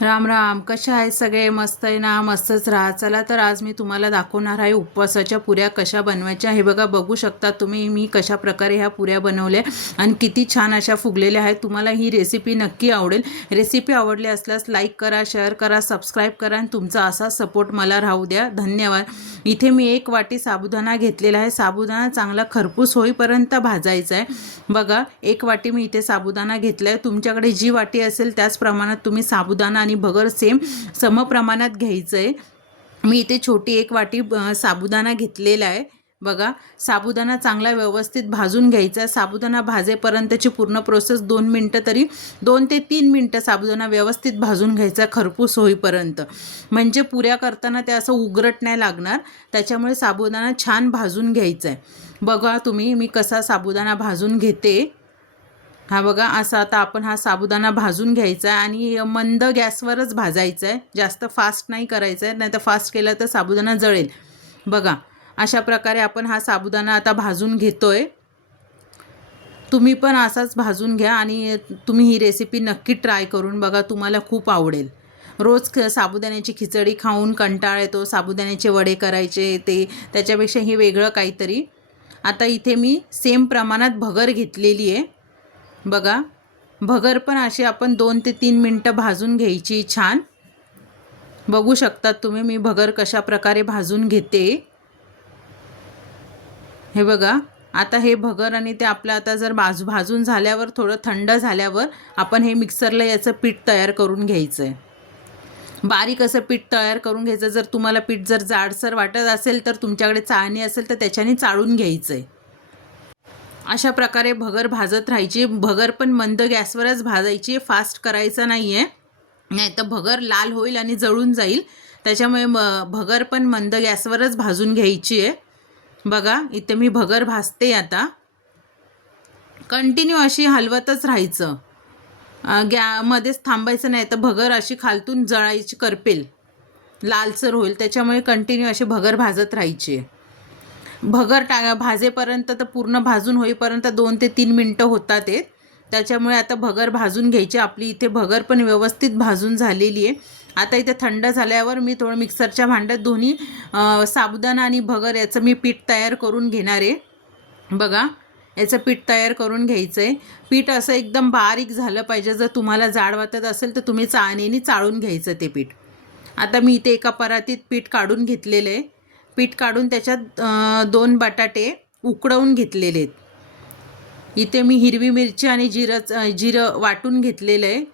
राम राम कशा आहे सगळे? मस्त आहे ना? मस्तच राहा. चला तर आज मी तुम्हाला दाखवणार आहे उपवासाच्या पुऱ्या कशा बनवायच्या. हे बघा बघू शकता तुम्ही मी कशा प्रकारे ह्या पुऱ्या बनवल्या आणि किती छान अशा फुगलेल्या आहेत. तुम्हाला ही रेसिपी नक्की आवडेल. रेसिपी आवडली असल्यास लाईक करा शेअर करा सबस्क्राईब करा आणि तुमचा असा सपोर्ट मला राहू द्या. धन्यवाद. इथे मी एक वाटी साबुदाणा घेतलेला आहे. साबुदाणा चांगला खरपूस होईपर्यंत भाजायचा आहे. बघा एक वाटी मी इथे साबुदाणा घेतला आहे तुमच्याकडे जी वाटी असेल त्याच प्रमाणात तुम्ही साबुदाणा आणि भगर सेम समप्रमाणात घ्यायचं आहे मी इथे छोटी एक वाटी साबुदाणा घेतलेला आहे. बघा साबुदाणा चांगला व्यवस्थित भाजून घ्यायचा. साबुदाणा भाजेपर्यंतची पूर्ण प्रोसेस दोन मिनटं तरी दोन ते तीन मिनटं साबुदाणा व्यवस्थित भाजून घ्यायचा खरपूस होईपर्यंत. म्हणजे पुऱ्या करताना ते असं उगरट नाही लागणार. त्याच्यामुळे साबुदाणा छान भाजून घ्यायचा आहे बघा तुम्ही मी कसा साबुदाणा भाजून घेते. हा बघा असा आता आपण हा साबुदाणा भाजून घ्यायचा आहे आणि मंद गॅसवरच भाजायचा आहे. जास्त फास्ट नाही करायचं आहे नाही तर फास्ट केलं तर साबुदाणा जळेल. बघा अशा प्रकारे आपण हा साबुदाणा आता भाजून घेतो आहे तुम्ही पण असाच भाजून घ्या आणि तुम्ही ही रेसिपी नक्की ट्राय करून बघा तुम्हाला खूप आवडेल. रोज ख साबुदाण्याची खिचडी खाऊन कंटाळ येतो साबुदाण्याचे वडे करायचे ते त्याच्यापेक्षा हे वेगळं काहीतरी. आता इथे मी सेम प्रमाणात भगर घेतलेली आहे. बघा भगर पण अशी आपण दोन ते तीन मिनटं भाजून घ्यायची छान. बघू शकतात तुम्ही मी भगर कशा प्रकारे भाजून घेते. हे बघा आता हे भगर आणि ते आपलं आता जर भाज भाजून झाल्यावर थोडं थंड झाल्यावर आपण हे मिक्सरला याचं पीठ तयार करून घ्यायचं आहे बारीक असं पीठ तयार करून घ्यायचं. जर तुम्हाला पीठ जर जाडसर वाटत असेल तर तुमच्याकडे चाळणी असेल तर त्याच्याने चाळून घ्यायचं आहे अशा प्रकारे भगर भाजत राहायची. भगर पण मंद गॅसवरच भाजायची. फास्ट करायचं नाही आहे नाही तर भगर लाल होईल आणि जळून जाईल. त्याच्यामुळे म भगर पण मंद गॅसवरच भाजून घ्यायची आहे बघा इथे मी भगर भाजते आता. कंटिन्यू अशी हलवतच राहायचं. गॅ मध्येच थांबायचं नाही तर भगर अशी खालतून जळायची करपेल. लालसर होईल. त्याच्यामुळे कंटिन्यू अशी भगर भाजत राहायची. आहे भगर टा भाजेपर्यंत तर पूर्ण भाजून होईपर्यंत दोन ते तीन मिनटं होतात ते त्याच्यामुळे आता भगर भाजून घ्यायची आपली इथे भगर पण व्यवस्थित भाजून झालेली आहे. आता इथे थंड झाल्यावर मी थोडं मिक्सरच्या भांड्यात दोन्ही साबुदाणा आणि भगर याचं मी पीठ तयार करून घेणार आहे. बघा याचं पीठ तयार करून घ्यायचं आहे पीठ असं एकदम बारीक झालं पाहिजे जर तुम्हाला जाड वाटत असेल तर तुम्ही चाळणीने चाळून घ्यायचं ते पीठ. आता मी इथे एका परातीत पीठ काढून घेतलेलं आहे. पीठ काढून त्याच्यात दोन बटाटे उकडवून घेतलेले आहेत इथे मी हिरवी मिरची आणि जिरं जिरं वाटून घेतलेलं आहे.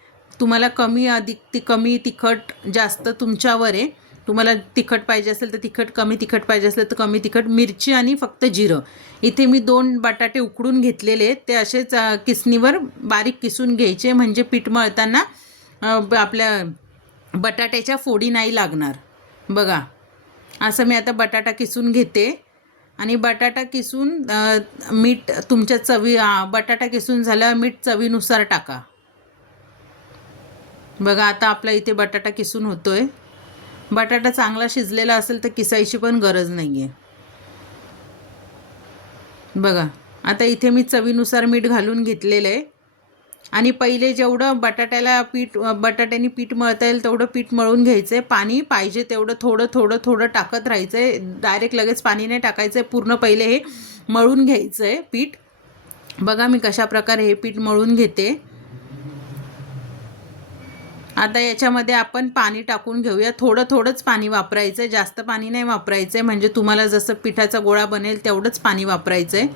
तुम्हाला कमी अधिक ती कमी तिखट जास्त तुमच्यावर आहे. तुम्हाला तिखट पाहिजे असेल तर तिखट कमी तिखट पाहिजे असेल तर कमी तिखट मिरची आणि फक्त जिरं. इथे मी दोन बटाटे उकडून घेतलेले आहेत. ते असेच किसणीवर बारीक किसून घ्यायचे म्हणजे पीठ मळताना ब- आपल्या बटाट्याच्या फोडी नाही लागणार. बघा. असं मी आता बटाटा किसून घेते. आणि बटाटा किसून मीठ तुमच्या चवी बटाटा किसून झाल्यावर मीठ चवीनुसार टाका. बघा आता आपला इथे बटाटा किसून होतो आहे बटाटा चांगला शिजलेला असेल तर किसायची पण गरज नाही आहे बघा आता इथे मी चवीनुसार मीठ घालून घेतलेलं आहे. आणि पहिले जेवढं बटाट्याला पीठ बटाट्याने पीठ मळता येईल तेवढं पीठ मळून घ्यायचं. आहे पाणी पाहिजे तेवढं थोडं थोडं थोडं टाकत राहायचं. आहे डायरेक्ट लगेच पाणी नाही टाकायचं. आहे पूर्ण पहिले हे मळून घ्यायचं आहे पीठ. बघा मी कशा प्रकारे हे पीठ मळून घेते. आता याच्यामध्ये आपण पाणी टाकून घेऊया. थोडं थोडंच पाणी वापरायचं. आहे जास्त पाणी नाही वापरायचं. आहे म्हणजे तुम्हाला जसं पिठाचा गोळा बनेल तेवढंच पाणी वापरायचं. आहे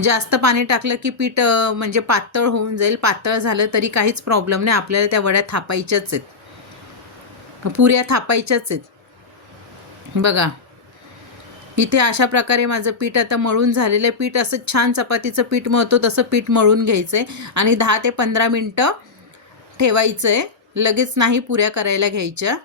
जास्त पाणी टाकलं की पीठ म्हणजे पातळ होऊन जाईल. पातळ झालं तरी काहीच प्रॉब्लेम नाही. आपल्याला त्या वड्या थापायच्याच आहेत. पुऱ्या थापायच्याच आहेत. बघा. इथे अशा प्रकारे माझं पीठ आता मळून झालेलं आहे. पीठ असं छान चपातीचं पीठ मळतो तसं पीठ मळून घ्यायचं आहे आणि दहा ते पंधरा मिनटं ठेवायचं आहे लगेच नाही पुऱ्या करायला घ्यायच्या.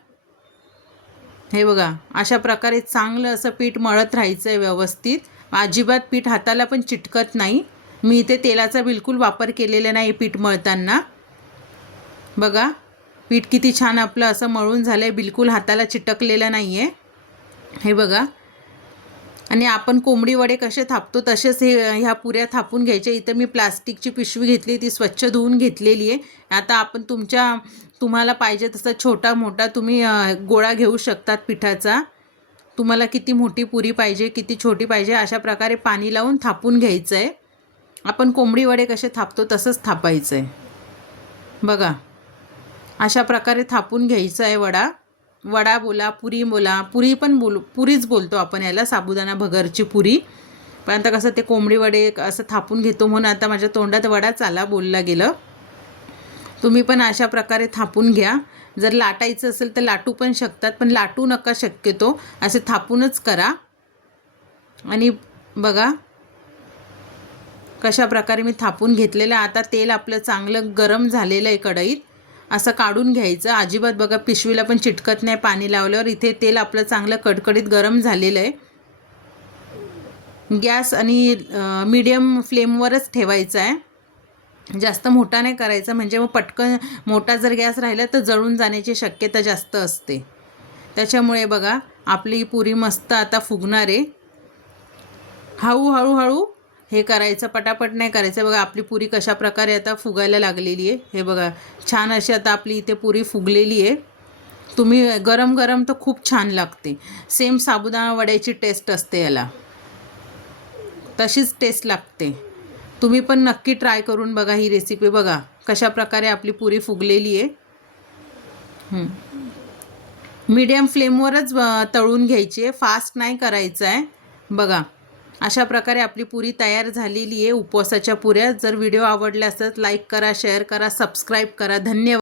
हे बघा. अशा प्रकारे चांगलं असं पीठ मळत राहायचं आहे व्यवस्थित. अजिबात पीठ हाताला पण चिटकत नाही. मी इथे तेलाचा बिलकुल वापर केलेला नाही पीठ मळताना. बघा पीठ किती छान आपलं असं मळून झालं आहे बिलकुल हाताला चिटकलेलं नाही आहे हे बघा. आणि आपण कोंबडी वडे कसे थापतो तसेच हे ह्या पुऱ्या थापून घ्यायच्या. इथं मी प्लास्टिकची पिशवी घेतली ती स्वच्छ धुवून घेतलेली आहे आता आपण तुमच्या तुम्हाला पाहिजे तसा छोटा मोठा तुम्ही गोळा घेऊ शकतात पिठाचा. तुम्हाला किती मोठी पुरी पाहिजे किती छोटी पाहिजे अशा प्रकारे पाणी लावून थापून घ्यायचं आहे आपण कोंबडी वडे कसे थापतो तसंच थापायचं आहे बघा अशा प्रकारे थापून घ्यायचं आहे वडा. वडा बोला पुरी बोला पुरी पण बोल पुरीच बोलतो आपण याला साबुदाणा भगरची पुरी. पण आता कसं ते कोंबडी वडे असं थापून घेतो म्हणून आता माझ्या तोंडात वडा आला बोलला गेलं. तुम्ही पण अशा प्रकारे थापून घ्या. जर लाटायचं असेल तर लाटू पण शकतात पण लाटू नका शक्यतो. असे थापूनच करा. आणि बघा कशा प्रकारे मी थापून घेतलेलं आहे. आता तेल आपलं चांगलं गरम झालेलं आहे कढईत. असं काढून घ्यायचं. अजिबात बघा पिशवीला पण चिटकत नाही पाणी लावल्यावर. इथे तेल आपलं चांगलं कडकडीत गरम झालेलं आहे. गॅस आणि मीडियम फ्लेमवरच ठेवायचा आहे. जास्त मोठा नाही करायचा म्हणजे मग पटकन मोठा जर गॅस राहिला तर जळून जाण्याची शक्यता जास्त असते. त्याच्यामुळे बघा आपली पुरी मस्त आता फुगणार आहे. हळूहळू हळू हे करायचं पटापट नाही करायचं. बघा आपली पुरी कशा प्रकारे आता फुगायला लागलेली आहे. हे बघा छान अशी आता आपली इथे पुरी फुगलेली आहे. तुम्ही गरम गरम तर खूप छान लागते. सेम साबुदाणा वड्याची टेस्ट असते याला. तशीच टेस्ट लागते. तुम्ही पण नक्की ट्राय करून बघा ही रेसिपी बघा. कशा प्रकारे आपली पुरी फुगलेली आहे. मीडियम फ्लेमवरच तळून घ्यायची आहे. फास्ट नाही करायचं आहे. बघा. अशा प्रकारे आपली पुरी तयार झालेली आहे उपवासाच्या पुऱ्या. जर व्हिडिओ आवडल्या असतात लाईक करा शेअर करा सबस्क्राईब करा. धन्यवाद.